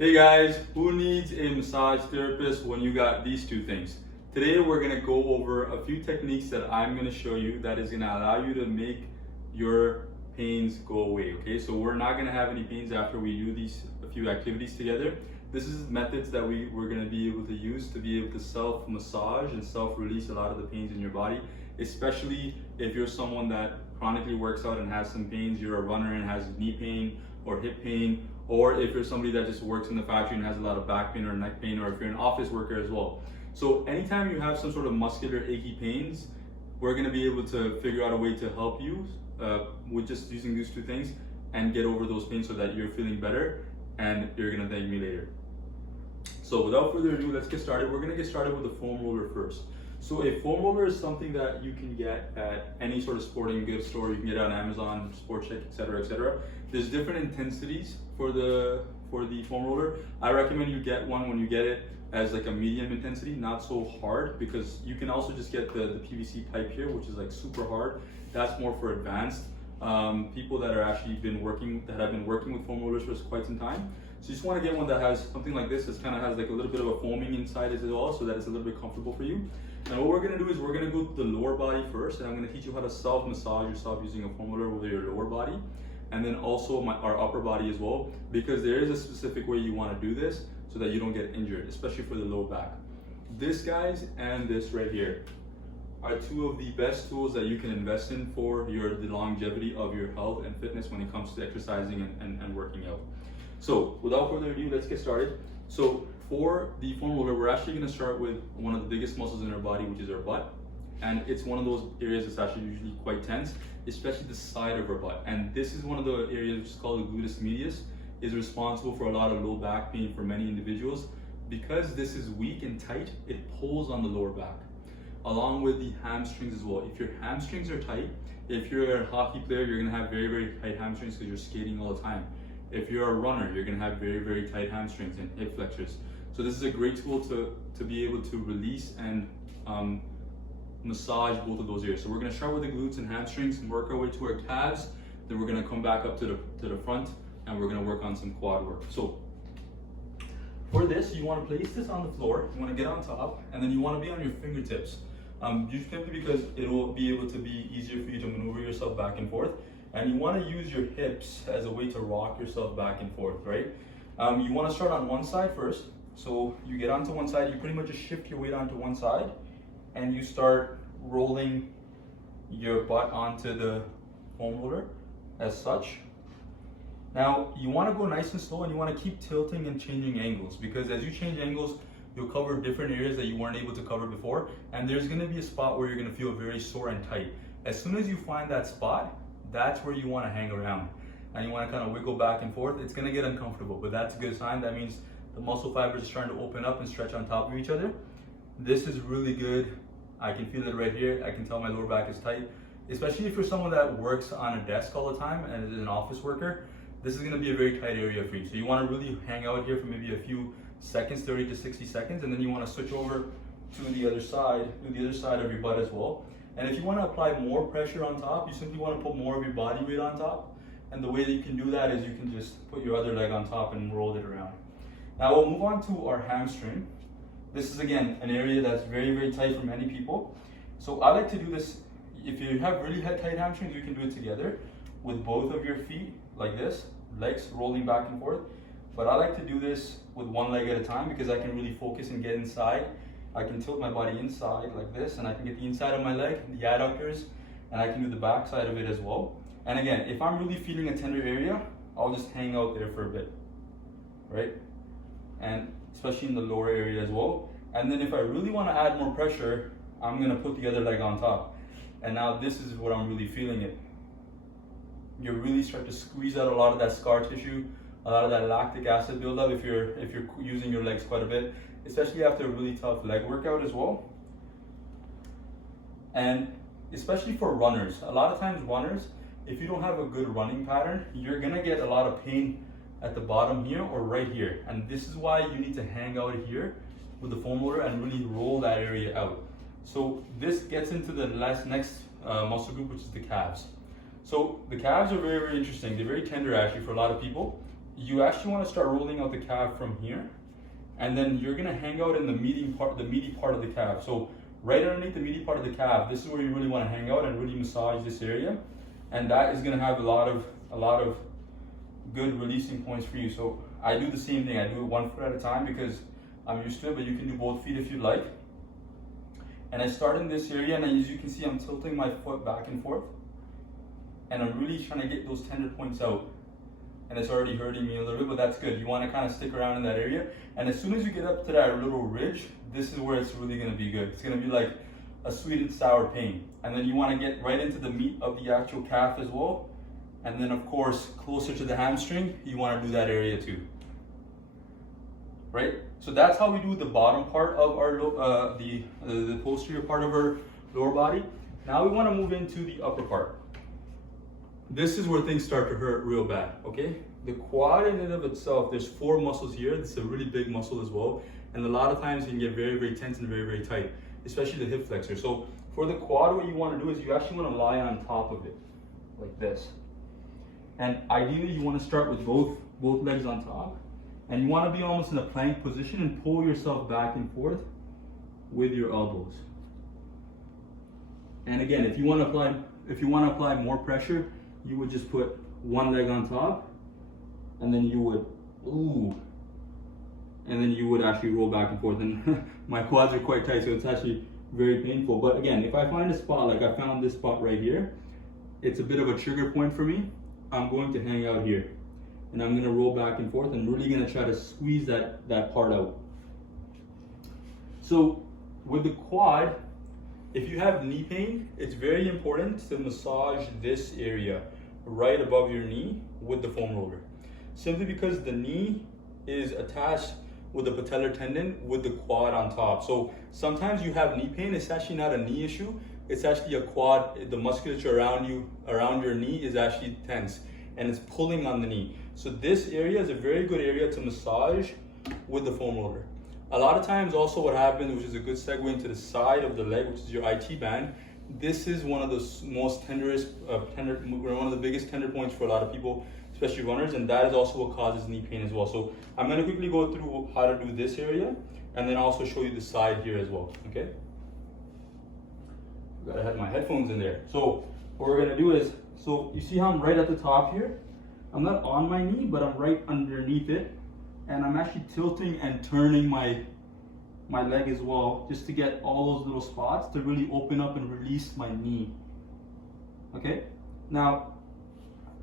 Hey guys, who needs a massage therapist when you got these two things? Today we're gonna go over a few techniques that I'm gonna show you that is gonna allow you to make your pains go away, okay? So we're not gonna have any pains after we do these a few activities together. This is methods that we're gonna be able to use to be able to self-massage and self-release a lot of the pains in your body, especially if you're someone that chronically works out and has some pains, you're a runner and has knee pain or hip pain, or if you're somebody that just works in the factory and has a lot of back pain or neck pain, or if you're an office worker as well. So anytime you have some sort of muscular achy pains, we're gonna be able to figure out a way to help you with just using these two things and get over those pains so that you're feeling better and you're gonna thank me later. So without further ado, let's get started. We're gonna get started with the foam roller first. So a foam roller is something that you can get at any sort of sporting goods store. You can get it on Amazon, Sport Check, etc., etc. There's different intensities for the foam roller. I recommend you get one when you get it as like a medium intensity, not so hard, because you can also just get the PVC pipe here, which is like super hard. That's more for advanced people that are actually have been working with foam rollers for quite some time. So you just want to get one that has something like this. That kind of has like a little bit of a foaming inside as well, so that it's a little bit comfortable for you. Now what we're going to do is we're going to go to the lower body first, and I'm going to teach you how to self-massage yourself using a foam roller with your lower body, and then also our upper body as well, because there is a specific way you want to do this so that you don't get injured, especially for the low back. This, guys, and this right here are two of the best tools that you can invest in for the longevity of your health and fitness when it comes to exercising and working out. So without further ado, let's get started. So for the foam roller, we're actually going to start with one of the biggest muscles in our body, which is our butt. And it's one of those areas that's actually usually quite tense, especially the side of our butt. And this is one of the areas which is called the gluteus medius, is responsible for a lot of low back pain for many individuals. Because this is weak and tight, it pulls on the lower back, along with the hamstrings as well. If your hamstrings are tight, if you're a hockey player, you're going to have very, very tight hamstrings because you're skating all the time. If you're a runner, you're going to have very, very tight hamstrings and hip flexors. So this is a great tool to be able to release and massage both of those areas. So we're going to start with the glutes and hamstrings and work our way to our calves. Then we're going to come back up to the front, and we're going to work on some quad work. So for this, you want to place this on the floor. You want to get on top, and then you want to be on your fingertips. Simply because it will be able to be easier for you to maneuver yourself back and forth. And you want to use your hips as a way to rock yourself back and forth, right? You want to start on one side first. So you get onto one side, you pretty much just shift your weight onto one side, and you start rolling your butt onto the foam roller as such. Now you want to go nice and slow, and you want to keep tilting and changing angles, because as you change angles, you'll cover different areas that you weren't able to cover before, and there's going to be a spot where you're going to feel very sore and tight. As soon as you find that spot, that's where you want to hang around, and you want to kind of wiggle back and forth. It's going to get uncomfortable, but that's a good sign. That means the muscle fibers are starting to open up and stretch on top of each other. This is really good. I can feel it right here. I can tell my lower back is tight, especially if you're someone that works on a desk all the time and is an office worker. This is going to be a very tight area for you. So you want to really hang out here for maybe a few seconds, 30 to 60 seconds, and then you want to switch over to the other side of your butt as well. And if you want to apply more pressure on top, you simply want to put more of your body weight on top. And the way that you can do that is you can just put your other leg on top and roll it around. Now we'll move on to our hamstring. This is, again, an area that's very, very tight for many people. So I like to do this. If you have really tight hamstrings, you can do it together with both of your feet like this, legs rolling back and forth. But I like to do this with one leg at a time because I can really focus and get inside. I can tilt my body inside like this, and I can get the inside of my leg, the adductors, and I can do the back side of it as well. And again, if I'm really feeling a tender area, I'll just hang out there for a bit, right? And especially in the lower area as well. And then if I really want to add more pressure, I'm going to put the other leg on top. And now this is what I'm really feeling it. You really start to squeeze out a lot of that scar tissue, a lot of that lactic acid buildup if you're using your legs quite a bit, especially after a really tough leg workout as well. And especially for runners, a lot of times runners, if you don't have a good running pattern, you're gonna get a lot of pain at the bottom here or right here. And this is why you need to hang out here with the foam roller and really roll that area out. So this gets into the next muscle group, which is the calves. So the calves are very, very interesting. They're very tender actually for a lot of people. you actually want to start rolling out the calf from here, and then you're gonna hang out in the meaty part of the calf. So right underneath the meaty part of the calf, this is where you really want to hang out and really massage this area, and that is gonna have a lot of good releasing points for you. So I do the same thing. I do it 1 foot at a time because I'm used to it, but you can do both feet if you'd like. And I start in this area, and as you can see, I'm tilting my foot back and forth, and I'm really trying to get those tender points out. And it's already hurting me a little bit, but that's good. You want to kind of stick around in that area. And as soon as you get up to that little ridge, this is where it's really going to be good. It's going to be like a sweet and sour pain. And then you want to get right into the meat of the actual calf as well. And then of course, closer to the hamstring, you want to do that area too. Right? So that's how we do the bottom part of our, the posterior part of our lower body. Now we want to move into the upper part. This is where things start to hurt real bad, okay? The quad in and of itself, there's 4 muscles here. It's a really big muscle as well. And a lot of times you can get very, very tense and very, very tight, especially the hip flexor. So for the quad, what you want to do is you actually want to lie on top of it, like this. And ideally you want to start with both legs on top. And you want to be almost in a plank position and pull yourself back and forth with your elbows. And again, if you want to apply more pressure, you would just put one leg on top, and then you would, and then you would actually roll back and forth. And my quads are quite tight, so it's actually very painful. But again, if I find a spot, like I found this spot right here, it's a bit of a trigger point for me. I'm going to hang out here, and I'm gonna roll back and forth and really gonna try to squeeze that part out. So with the quad, if you have knee pain, it's very important to massage this area right above your knee with the foam roller. Simply because the knee is attached with the patellar tendon with the quad on top. So sometimes you have knee pain, it's actually not a knee issue, it's actually a quad. The musculature around your knee is actually tense and it's pulling on the knee. So this area is a very good area to massage with the foam roller. A lot of times also what happens, which is a good segue into the side of the leg, which is your IT band, this is one of the most one of the biggest tender points for a lot of people, especially runners, and that is also what causes knee pain as well. So I'm gonna quickly go through how to do this area, and then also show you the side here as well, okay? Gotta have my headphones in there. So what we're gonna do is, so you see how I'm right at the top here? I'm not on my knee, but I'm right underneath it. And I'm actually tilting and turning my leg as well, just to get all those little spots to really open up and release my knee. Okay? Now,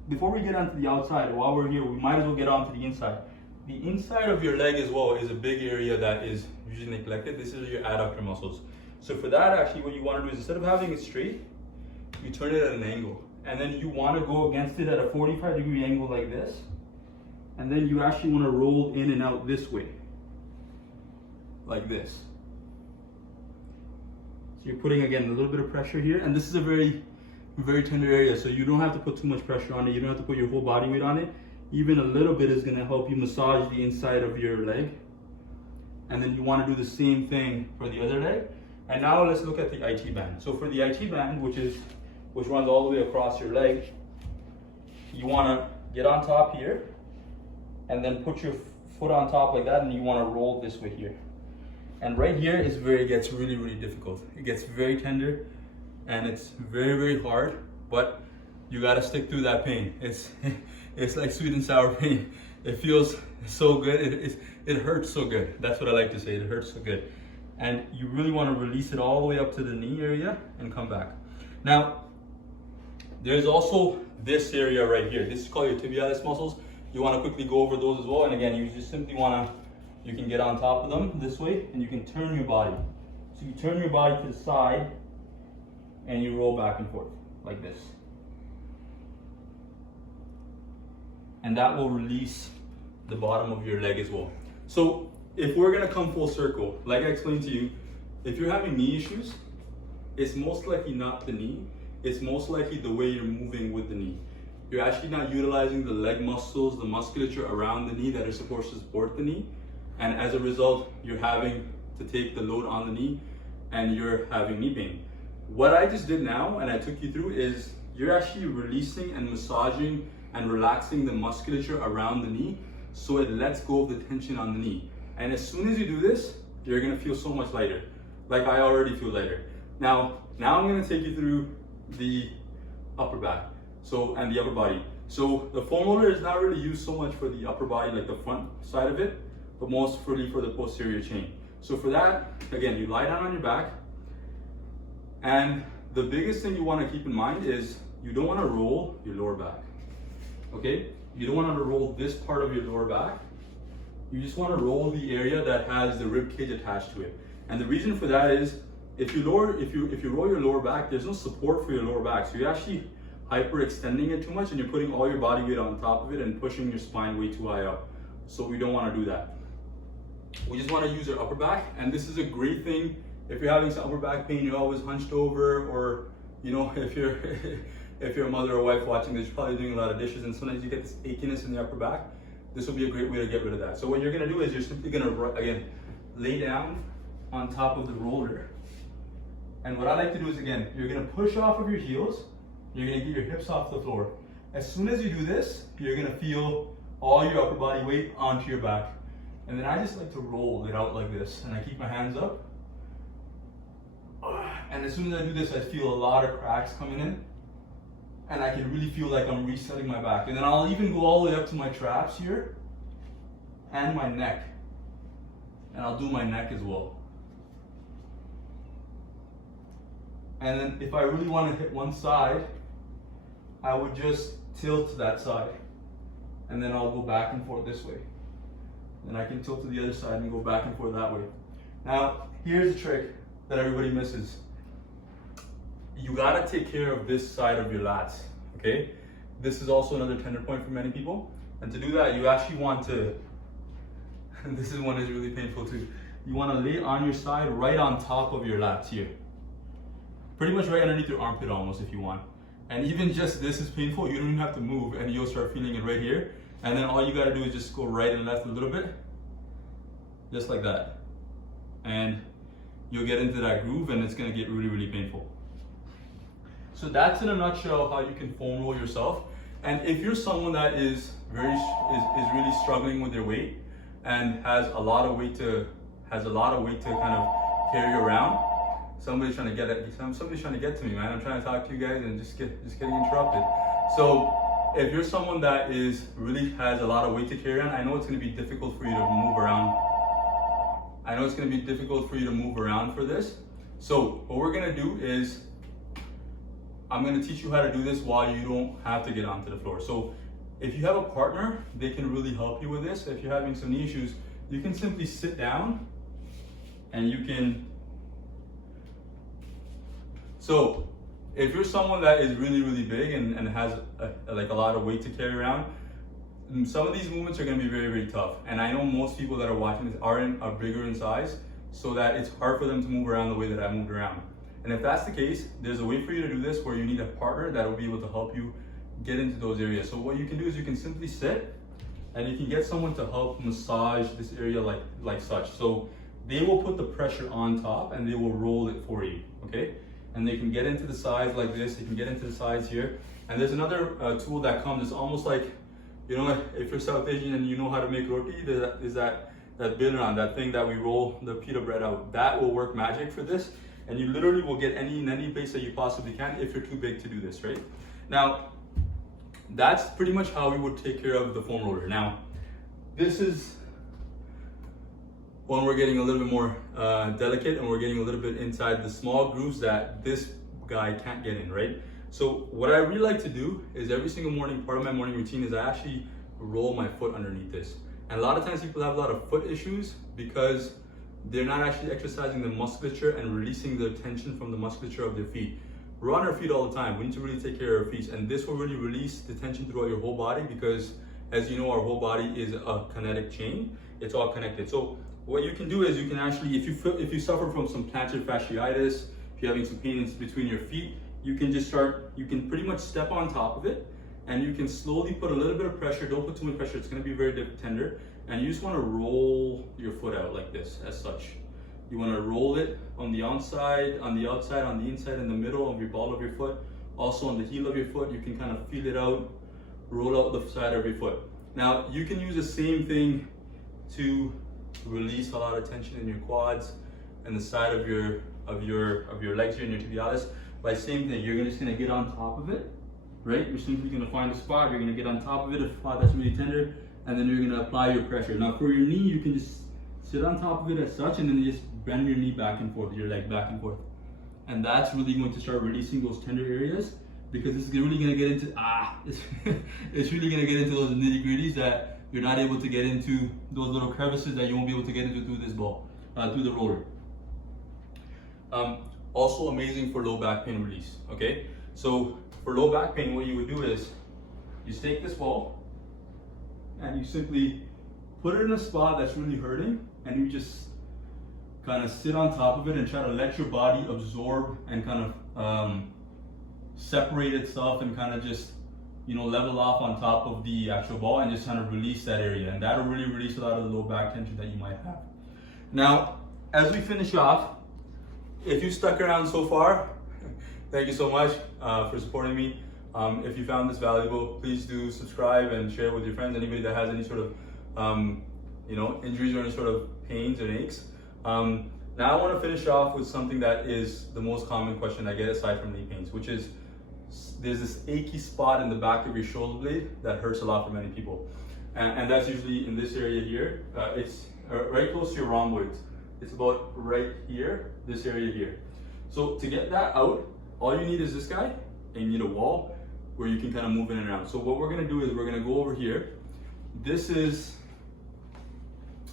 before we get onto the outside, while we're here, we might as well get onto the inside. The inside of your leg as well is a big area that is usually neglected. This is your adductor muscles. So for that, actually, what you want to do is instead of having it straight, you turn it at an angle. And then you want to go against it at a 45-degree angle like this. And then you actually want to roll in and out this way, like this. So you're putting, again, a little bit of pressure here, and this is a very, very tender area, so you don't have to put too much pressure on it. You don't have to put your whole body weight on it. Even a little bit is going to help you massage the inside of your leg. And then you want to do the same thing for the other leg. And now let's look at the IT band. So for the IT band, which runs all the way across your leg, you want to get on top here, and then put your foot on top like that, and you want to roll this way here. And right here is where it gets really, really difficult. It gets very tender, and it's very, very hard, but you got to stick through that pain. It's like sweet and sour pain. It feels so good. It hurts so good. That's what I like to say. It hurts so good. And you really want to release it all the way up to the knee area and come back. Now, there's also this area right here. This is called your tibialis muscles. You want to quickly go over those as well. And again, you just simply want to, you can get on top of them this way, and you can turn your body. So you turn your body to the side, and you roll back and forth like this. And that will release the bottom of your leg as well. So if we're gonna come full circle, like I explained to you, if you're having knee issues, it's most likely not the knee, it's most likely the way you're moving with the knee. You're actually not utilizing the leg muscles, the musculature around the knee that are supposed to support the knee. And as a result, you're having to take the load on the knee and you're having knee pain. What I just did now, and I took you through, is you're actually releasing and massaging and relaxing the musculature around the knee so it lets go of the tension on the knee. And as soon as you do this, you're gonna feel so much lighter. Like I already feel lighter. Now I'm gonna take you through the upper back, and the upper body. So the foam roller is not really used so much for the upper body, like the front side of it, but mostly for the posterior chain. So for that, again, you lie down on your back, and the biggest thing you want to keep in mind is you don't want to roll your lower back. Okay? You don't want to roll this part of your lower back. You just want to roll the area that has the rib cage attached to it. And the reason for that is if you roll your lower back, there's no support for your lower back. So you're actually hyperextending it too much, and you're putting all your body weight on top of it and pushing your spine way too high up. So we don't want to do that. We just want to use our upper back, and this is a great thing if you're having some upper back pain, you're always hunched over, or you know, if you're a mother or wife watching this, you're probably doing a lot of dishes, and sometimes you get this achiness in the upper back. This will be a great way to get rid of that. So what you're gonna do is you're simply gonna, again, lay down on top of the roller. And what I like to do is, again, you're gonna push off of your heels, you're gonna get your hips off the floor. As soon as you do this, you're gonna feel all your upper body weight onto your back. And then I just like to roll it out like this, and I keep my hands up. And as soon as I do this, I feel a lot of cracks coming in, and I can really feel like I'm resetting my back. And then I'll even go all the way up to my traps here and my neck, and I'll do my neck as well. And then if I really want to hit one side, I would just tilt to that side, and then I'll go back and forth this way. Then I can tilt to the other side and go back and forth that way. Now, here's the trick that everybody misses. You gotta take care of this side of your lats, okay? This is also another tender point for many people. And to do that, you actually want to, and this is one that's really painful too, you wanna lay on your side right on top of your lats here. Pretty much right underneath your armpit almost if you want. And even just this is painful, you don't even have to move, and you'll start feeling it right here. And then all you gotta do is just go right and left a little bit, just like that. And you'll get into that groove, and it's gonna get really, really painful. So that's in a nutshell how you can foam roll yourself. And if you're someone that is really struggling with their weight and has a lot of weight to kind of carry around, somebody's trying to get to me, man. I'm trying to talk to you guys and just getting interrupted. So if you're someone that really has a lot of weight to carry around, I know it's gonna be difficult for you to move around. For this. So what we're gonna do is, I'm gonna teach you how to do this while you don't have to get onto the floor. So if you have a partner, they can really help you with this. If you're having some knee issues, you can simply sit down and you can. So if you're someone that is really, really big and has a lot of weight to carry around, some of these movements are gonna be very, very tough. And I know most people that are watching this are bigger in size, so that it's hard for them to move around the way that I moved around. And if that's the case, there's a way for you to do this where you need a partner that will be able to help you get into those areas. So what you can do is you can simply sit, and you can get someone to help massage this area like such. So they will put the pressure on top and they will roll it for you, okay? And they can get into the sides like this, they can get into the sides here. And there's another tool that comes, it's almost like, you know, if you're South Asian and you know how to make roti, there's that bilan, that thing that we roll the pita bread out. That will work magic for this. And you literally will get in any place that you possibly can if you're too big to do this, right? Now, that's pretty much how we would take care of the foam roller. Now, this is when we're getting a little bit more delicate and we're getting a little bit inside the small grooves that this guy can't get in, right? So what I really like to do is every single morning, part of my morning routine is I actually roll my foot underneath this. And a lot of times people have a lot of foot issues because they're not actually exercising the musculature and releasing the tension from the musculature of their feet. We're on our feet all the time. We need to really take care of our feet, and this will really release the tension throughout your whole body because, as you know, our whole body is a kinetic chain. It's all connected. So what you can do is you can actually, if you suffer from some plantar fasciitis, if you're having some pain in between your feet, you can pretty much step on top of it, and you can slowly put a little bit of pressure. Don't put too much pressure. It's going to be very tender. And you just want to roll your foot out like this, as such. You want to roll it on the outside, on the outside, on the inside, in the middle of your ball of your foot. Also on the heel of your foot, you can kind of feel it out, roll out the side of your foot. Now you can use the same thing to release a lot of tension in your quads and the side of your legs here and your tibialis. By same thing, you're just gonna get on top of it, right? You're simply gonna find a spot, you're gonna get on top of it, a spot that's really tender, and then you're gonna apply your pressure. Now for your knee, you can just sit on top of it as such, and then you just bend your knee back and forth, your leg back and forth. And that's really going to start releasing those tender areas, because it's really gonna get into, it's really gonna get into those nitty gritties that you're not able to get into, those little crevices that you won't be able to get into through this ball, through the roller. Also amazing for low back pain release, okay? So for low back pain, what you would do is you take this ball and you simply put it in a spot that's really hurting, and you just kind of sit on top of it and try to let your body absorb and kind of separate itself and kind of just, you know, level off on top of the actual ball, and just kind of release that area. And that'll really release a lot of the low back tension that you might have. Now, as we finish off, if you stuck around so far, thank you so much for supporting me. If you found this valuable, please do subscribe and share with your friends, anybody that has any sort of you know, injuries or any sort of pains and aches. Now I want to finish off with something that is the most common question I get aside from knee pains, which is there's this achy spot in the back of your shoulder blade that hurts a lot for many people. And that's usually in this area here. It's right close to your rhomboids. It's about right here, this area here. So to get that out, all you need is this guy, and you need a wall where you can kind of move in and around. So what we're gonna do is we're gonna go over here. This is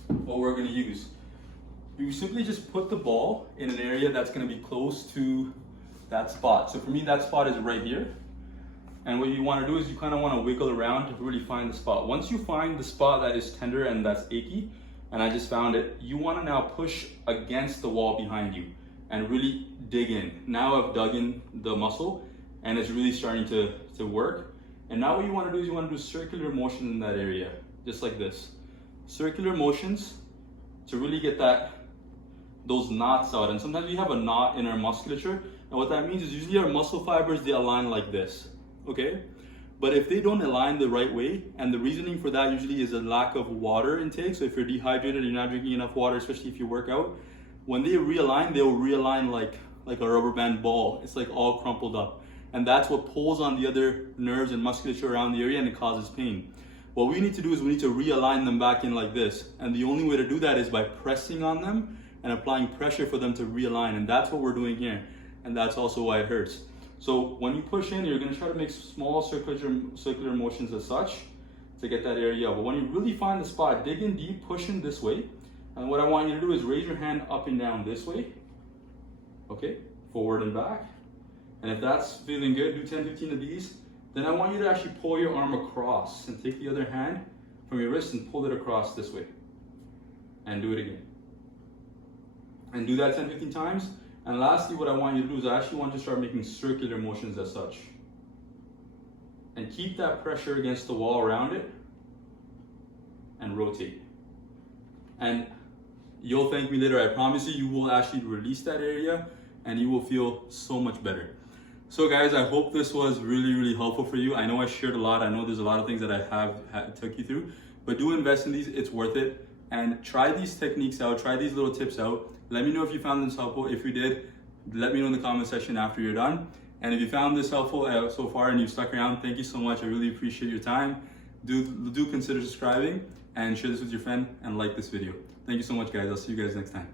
what we're gonna use. You simply just put the ball in an area that's gonna be close to that spot. So for me, that spot is right here. And what you wanna do is you kind of wanna wiggle around to really find the spot. Once you find the spot that is tender and that's achy, and I just found it, you wanna now push against the wall behind you and really dig in. Now I've dug in the muscle and it's really starting to work. And now what you wanna do is you wanna do circular motion in that area, just like this. Circular motions to really get those knots out. And sometimes we have a knot in our musculature, and what that means is usually our muscle fibers, they align like this, okay? But if they don't align the right way, and the reasoning for that usually is a lack of water intake. So if you're dehydrated, you're not drinking enough water, especially if you work out, when they realign, they'll realign like a rubber band ball. It's like all crumpled up. And that's what pulls on the other nerves and musculature around the area, and it causes pain. What we need to do is we need to realign them back in like this. And the only way to do that is by pressing on them and applying pressure for them to realign. And that's what we're doing here. And that's also why it hurts. So when you push in, you're gonna try to make small circular motions as such to get that area up. But when you really find the spot, dig in deep, push in this way. And what I want you to do is raise your hand up and down this way. Okay, forward and back. And if that's feeling good, do 10, 15 of these. Then I want you to actually pull your arm across and take the other hand from your wrist and pull it across this way. And do it again. And do that 10, 15 times. And lastly, what I want you to do is I actually want you to start making circular motions as such. And keep that pressure against the wall around it and rotate. And you'll thank me later. I promise you, you will actually release that area and you will feel so much better. So guys, I hope this was really, really helpful for you. I know I shared a lot. I know there's a lot of things that I have took you through, but do invest in these. It's worth it. And try these techniques out. Try these little tips out. Let me know if you found this helpful. If you did, let me know in the comment section after you're done. And if you found this helpful so far and you've stuck around, thank you so much. I really appreciate your time. Do consider subscribing and share this with your friend and like this video. Thank you so much, guys. I'll see you guys next time.